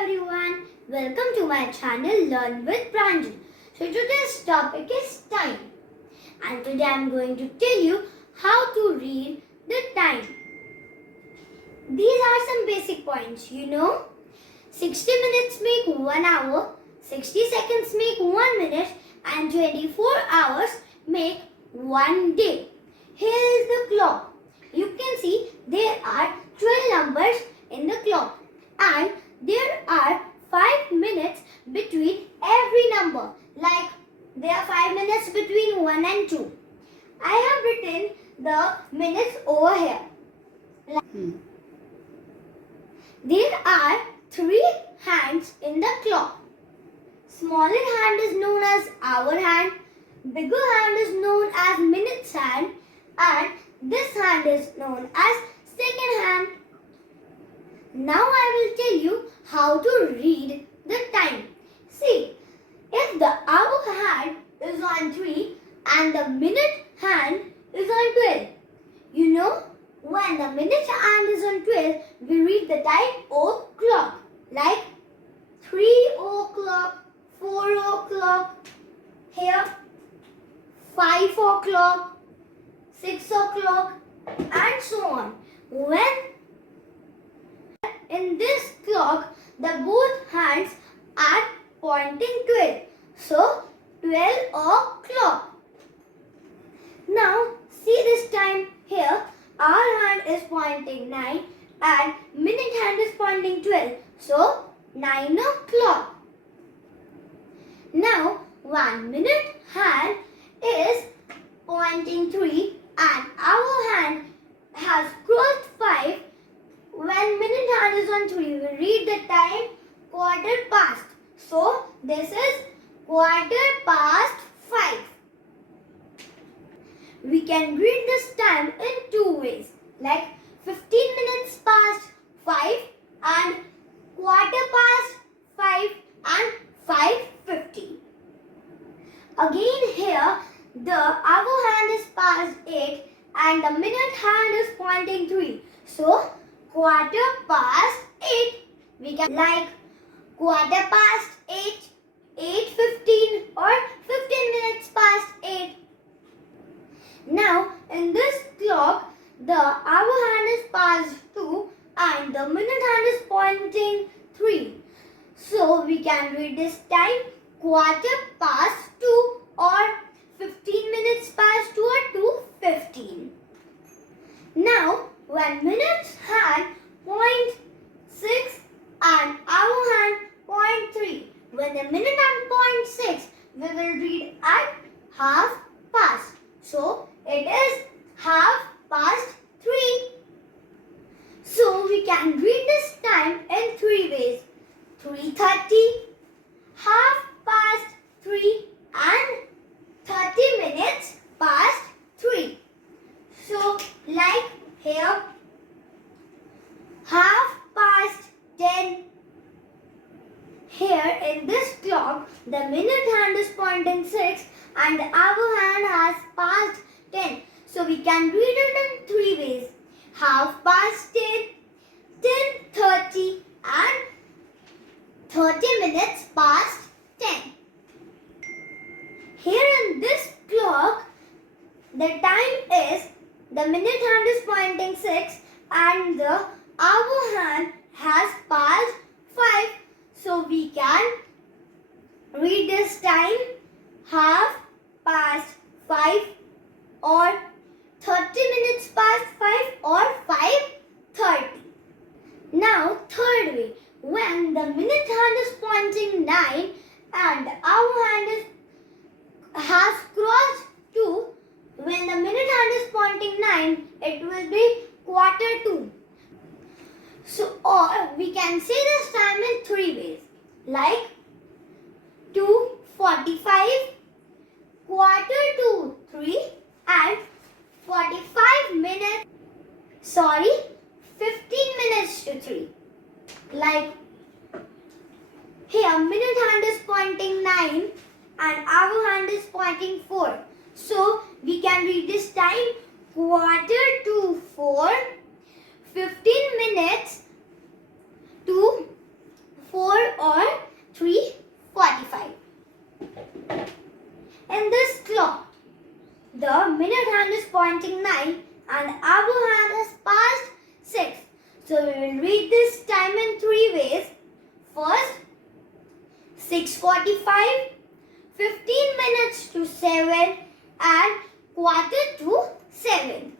everyone, welcome to my channel Learn with Pranjal. So today's topic is time, and today I am going to tell you how to read the time. These are some basic points, 60 minutes make 1 hour, 60 seconds make 1 minute, and 24 hours make 1 day. Here is the clock. You can see there are 12 numbers in the clock, and there are 5 minutes between every number. Like there are 5 minutes between 1 and 2. I have written the minutes over here. There are 3 hands in the clock. Smaller hand is known as hour hand, bigger hand is known as minutes hand, and this hand is known as second hand. Now I will tell you how to read the time. See, if the hour hand is on 3 and the minute hand is on 12, when the minute hand is on 12, we read the time o'clock, like 3 o'clock, 4 o'clock, here 5 o'clock, 6 o'clock, and so on. When in this clock, the both hands are pointing 12. So, 12 o'clock. Now, see this time here. Our hand is pointing 9 and minute hand is pointing 12. So, 9 o'clock. Now, 1 minute hand is pointing 3 and our hand has crossed 5. When minute hand is on 3, we read the time quarter past. So, this is quarter past 5. We can read this time in 2 ways, like 15 minutes past 5 and quarter past 5 and 5:50. Again here, the hour hand is past 8 and the minute hand is pointing 3. So, quarter past 8. We can like quarter past 8, 8:15 or 15 minutes past 8. Now, in this clock, the hour hand is past 2 and the minute hand is pointing 3. So, we can read this time quarter past 2 or 15 minutes past 2 or 2:15. Now, when minutes hand point 6 and hour hand point 3. When the minute hand point 6, we will read at half past. So, it is half past 3. So, we can read this time in 3 ways. 3:30, half past 3 and 30 minutes past 3. So, like here, half past 10. Here in this clock, the minute hand is pointing 6 and the hour hand has passed 10. So we can read it in 3 ways. Half past 10, 10:30 and 30 minutes past 10. Here in this clock, the time is the minute hand is pointing 6 and the hour hand has passed 5. So we can read this time half past 5 or 30 minutes past 5 or 5:30. Now third way, when the minute hand is pointing 9 and the hour hand has crossed 2, when the minute hand is pointing 9, it will be quarter 2. So, or we can say this time in 3 ways, like 2:45, quarter to 3 and 45 minutes, 15 minutes to 3. Like here, minute hand is pointing 9 and hour hand is pointing 4. So, we can read this time quarter to 4, 15 minutes to 4 this clock. The minute hand is pointing 9 and our hand has passed 6. So we will read this time in 3 ways. First, 6:45, 15 minutes to 7 and quarter to 7.